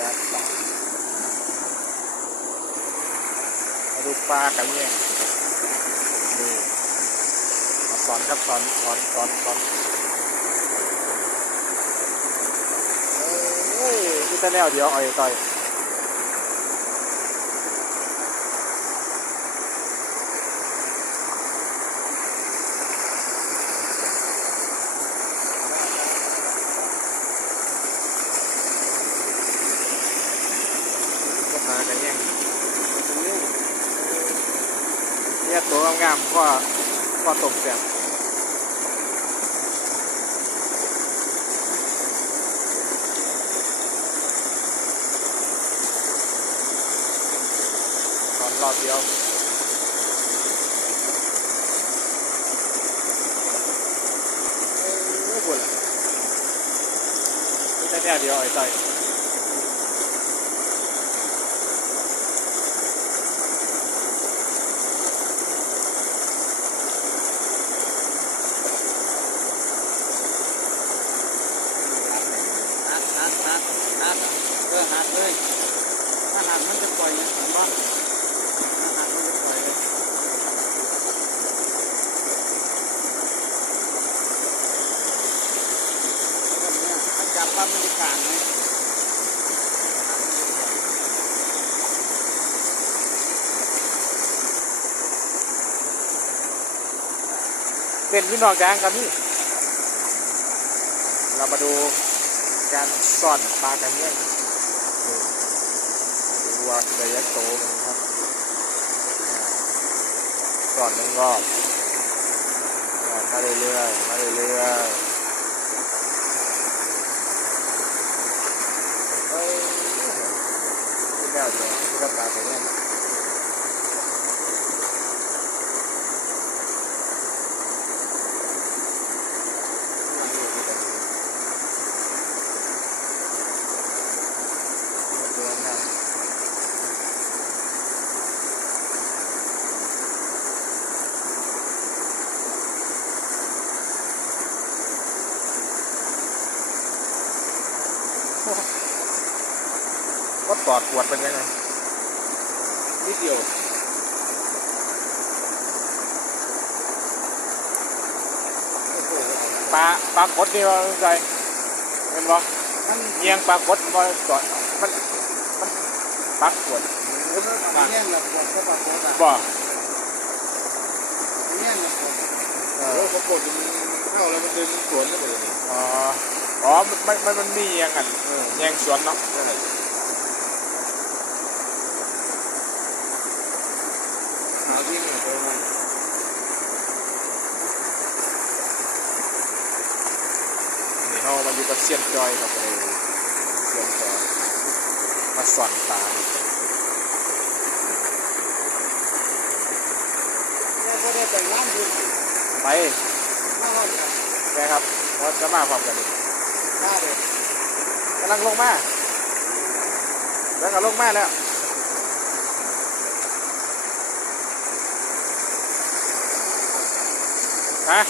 ดาษรูปปลากันเนี่ยตสอนครับสอนสอนสอนสอนเฮ้ยนี่แต่แนวเดียวอ่อยต่อย เนี่ยตัวงามๆก็ก็ตกแสบตอนรอบเดียวเอ้ยบุญละไม่ได้แค่เดียวไอ้ต่อยหัดหัดหัดหัด เลยถ้าหัดมันจะปล่อยเห็นบ้างถ้าหัดมันจะปล่อยเลยแบบนี้ยถ้าจับปั๊บมันจะขาดไหมเป็นพี่น้องแดงกันนี่ เรามาดูการซ่อนปลากันเนี่ย ว่าระยะโตมันครับก่อนหนึ่งรอบมาเรื่อยๆมาเรื่อยๆไปที่แนวเดียวนี่ก็ปลาไปเนี่ย ตัวนั้น ก็ตอดปวดเป็นยังไงนิดเดียวปลาปลากดนี่ว่าใจเป็นบ่มันเงียงปลากดบ่ตอดมันมันปลากปวดมันเงี้ยแบบปวดก็ปวดปวดอะบ่เงี้ยแบบปวดเอโอ้อเขาปวดจนเข้าแล้วมันเดินสวนแล้วเลยอ๋อ อ๋อ มัน มัน มันมีเงียงกันเออเงียงสวนเนาะหาที่หนึ่งตัวมันนี่เฮามาอยู่กับเซียนจอยครับเลยเซียนจอย มาสอนปลาเนี่ยเขาได้แต่งงานอยู่ไปมาห้องกันนะครับว่าจะมาพร้อมกันนี่ ข้าเลยกำลังลงมาแล้วก็ลงมาแล้วฮะ